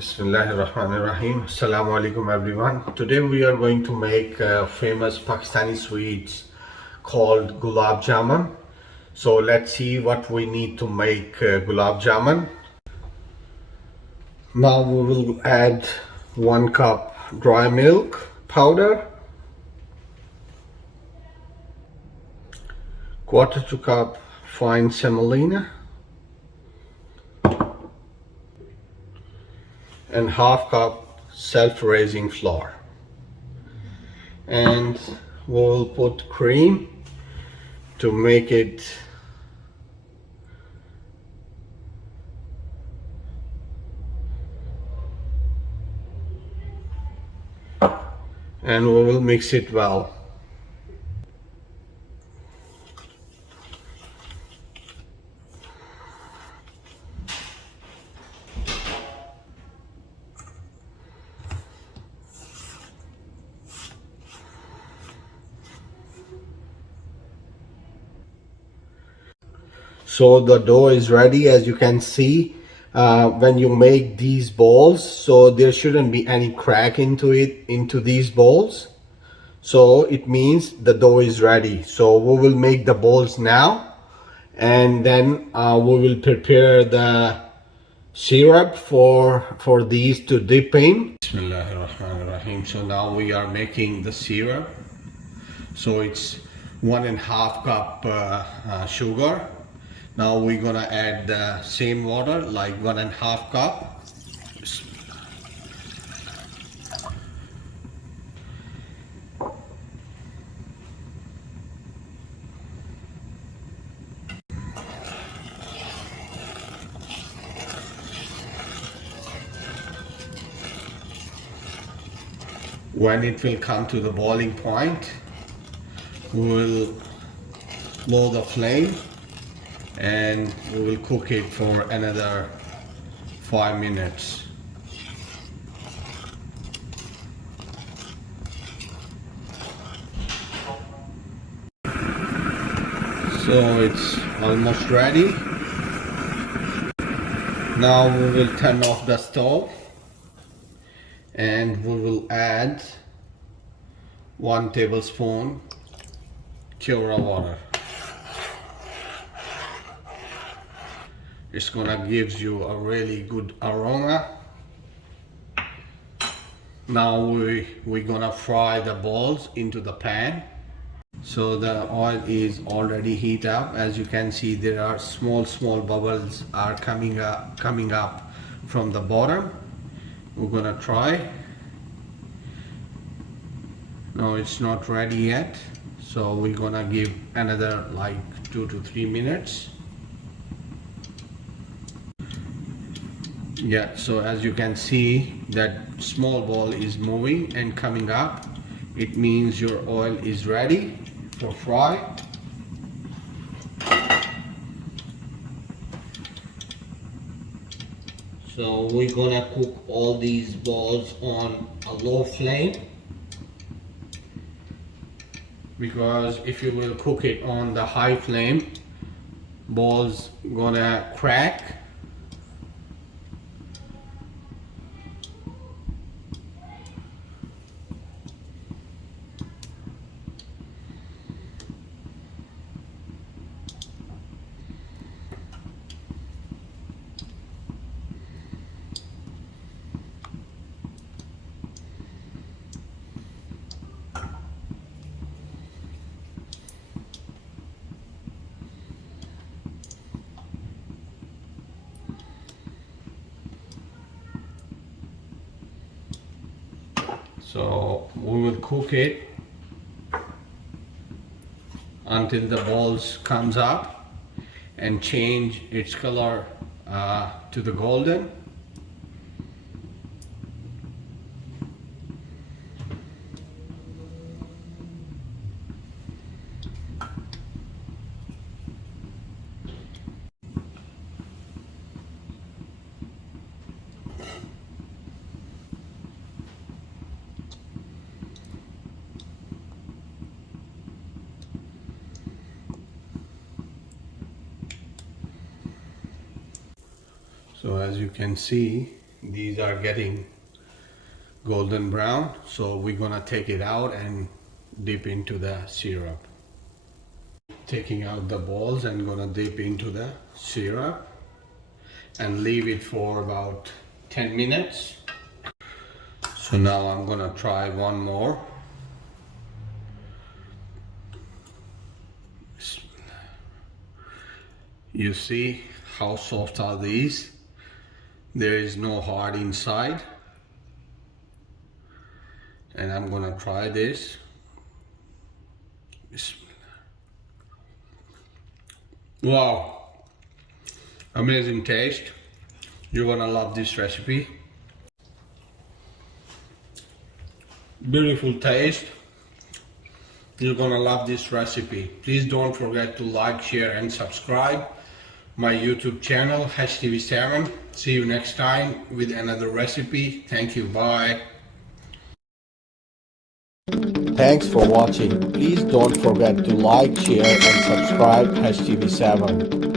Bismillahirrahmanirrahim. Assalamu alaikum everyone. Today we are going to make famous Pakistani sweets called Gulab Jamun. So let's see what we need to make Gulab Jamun. Now we will add 1 cup dry milk powder, 1/4 cup fine semolina, and 1/2 cup self-raising flour. And we'll put cream to make it and we will mix it well. So the dough is ready, as you can see. When you make these balls, so there shouldn't be any crack into these balls. So it means the dough is ready. So we will make the balls now, and then we will prepare the syrup for these to dip in. Bismillahirrahmanirrahim. So now we are making the syrup. So it's 1.5 cup sugar. Now we're gonna add the same water, like 1.5 cup. When it will come to the boiling point, we will lower the flame and we will cook it for another 5 minutes. So it's almost ready. Now we will turn off the stove and we will add 1 tablespoon Cura water. It's gonna give you a really good aroma. Now we're gonna fry the balls into the pan. So the oil is already heat up. As you can see, there are small bubbles are coming up from the bottom. We're gonna try. No, it's not ready yet, so we're gonna give another like 2 to 3 minutes. Yeah, so as you can see, that small ball is moving and coming up. It means your oil is ready for fry. So we're gonna cook all these balls on a low flame, because if you will cook it on the high flame, balls gonna crack. So we will cook it until the balls comes up and change its color to the golden. So as you can see, these are getting golden brown, so we're gonna take it out and dip into the syrup. Taking out the balls and gonna dip into the syrup and leave it for about 10 minutes. So now I'm gonna try one more. You see how soft are these? There is no hard inside. And I'm gonna try this. Wow, amazing taste. You're gonna love this recipe. Beautiful taste. You're gonna love this recipe. Please don't forget to like, share and subscribe my YouTube channel HTV7. See you next time with another recipe. Thank you. Bye. Thanks for watching. Please don't forget to like, share and subscribe HTV7.